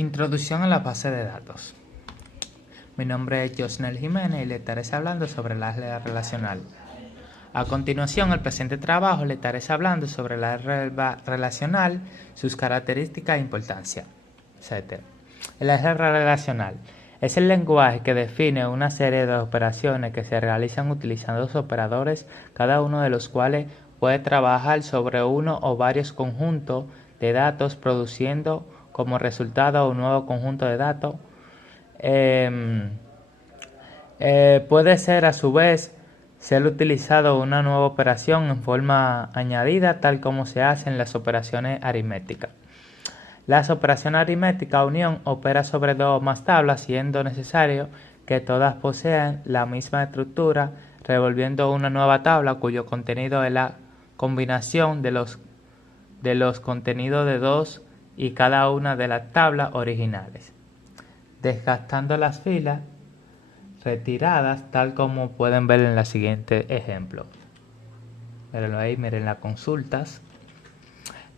Introducción a la base de datos. Mi nombre es Josnel Jiménez y le estaré hablando sobre el álgebra relacional. A continuación, el presente trabajo le estaré hablando sobre la álgebra relacional, sus características e importancia, etc. El álgebra relacional es el lenguaje que define una serie de operaciones que se realizan utilizando dos operadores, cada uno de los cuales puede trabajar sobre uno o varios conjuntos de datos, produciendo como resultado un nuevo conjunto de datos. Puede ser a su vez ser utilizado una nueva operación en forma añadida, tal como se hace en las operaciones aritméticas. Las operaciones aritméticas unión opera sobre dos o más tablas, siendo necesario que todas posean la misma estructura, revolviendo una nueva tabla cuyo contenido es la combinación de los contenidos de dos y cada una de las tablas originales, desgastando las filas retiradas, tal como pueden ver en el siguiente ejemplo. Mírenlo ahí, miren las consultas.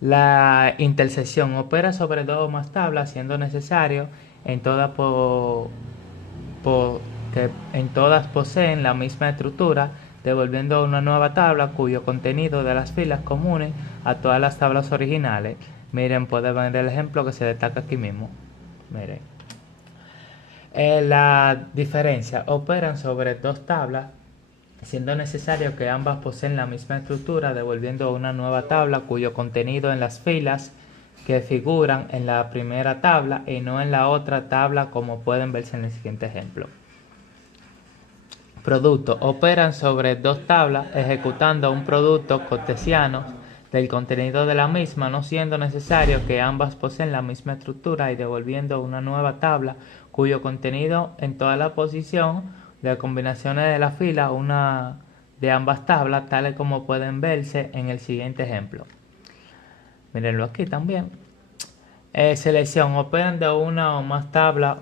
La intersección opera sobre dos o más tablas, siendo necesario que en todas poseen la misma estructura, devolviendo una nueva tabla cuyo contenido de las filas comunes a todas las tablas originales. Miren, pueden ver el ejemplo que se destaca aquí mismo. Miren. La diferencia operan sobre dos tablas, siendo necesario que ambas poseen la misma estructura, devolviendo una nueva tabla cuyo contenido en las filas que figuran en la primera tabla y no en la otra tabla, como pueden verse en el siguiente ejemplo. Producto operan sobre dos tablas, ejecutando un producto cartesiano del contenido de la misma, no siendo necesario que ambas poseen la misma estructura y devolviendo una nueva tabla cuyo contenido en toda la posición de combinaciones de la fila una de ambas tablas, tales como pueden verse en el siguiente ejemplo. Mírenlo aquí también. Selección operan de una o más tablas,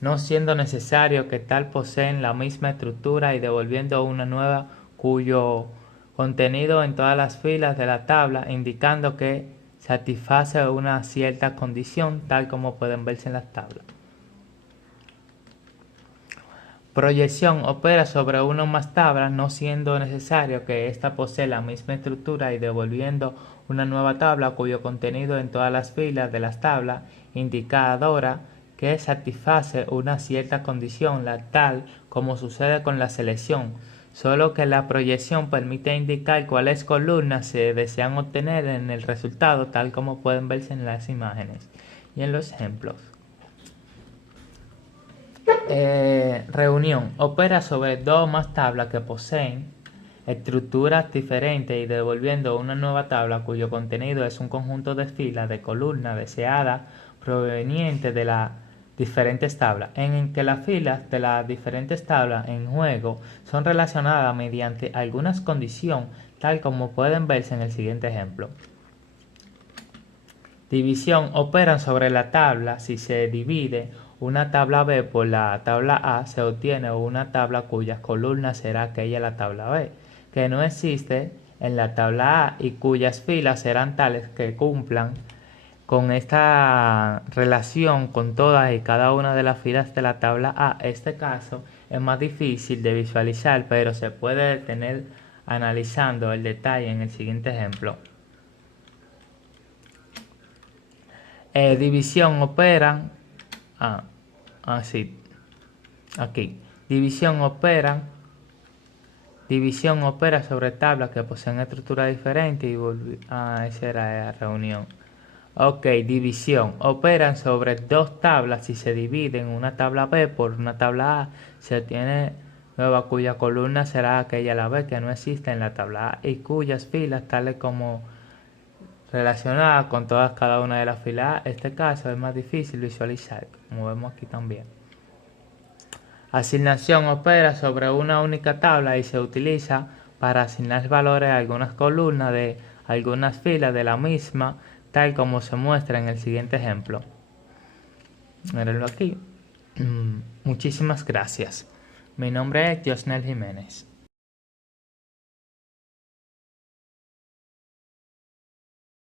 no siendo necesario que tal poseen la misma estructura y devolviendo una nueva cuyo contenido en todas las filas de la tabla, indicando que satisface una cierta condición, tal como pueden verse en las tablas. Proyección opera sobre una o más tablas, no siendo necesario que ésta posea la misma estructura y devolviendo una nueva tabla cuyo contenido en todas las filas de las tablas, indicadora que satisface una cierta condición, tal como sucede con la selección, solo que la proyección permite indicar cuáles columnas se desean obtener en el resultado, tal como pueden verse en las imágenes y en los ejemplos. Reunión opera sobre dos o más tablas que poseen estructuras diferentes y devolviendo una nueva tabla cuyo contenido es un conjunto de filas de columnas deseadas provenientes de las diferentes tablas, en que las filas de las diferentes tablas en juego son relacionadas mediante algunas condiciones, tal como pueden verse en el siguiente ejemplo. División operan sobre la tabla. Si se divide una tabla B por la tabla A, se obtiene una tabla cuyas columnas será aquella la tabla B, que no existe en la tabla A y cuyas filas serán tales que cumplan con esta relación con todas y cada una de las filas de la tabla A. Este caso es más difícil de visualizar, pero se puede detener analizando el detalle en el siguiente ejemplo. División operan aquí. División opera sobre tablas que poseen estructuras diferentes y esa era la reunión. Ok, división operan sobre dos tablas. Si se dividen una tabla B por una tabla A, se obtiene nueva cuya columna será aquella la B que no existe en la tabla A y cuyas filas tales como relacionada con todas cada una de las filas. Este caso es más difícil visualizar, como vemos aquí también. Asignación opera sobre una única tabla y se utiliza para asignar valores a algunas columnas de algunas filas de la misma, tal como se muestra en el siguiente ejemplo. Mírenlo aquí. Muchísimas gracias. Mi nombre es Josnel Jiménez.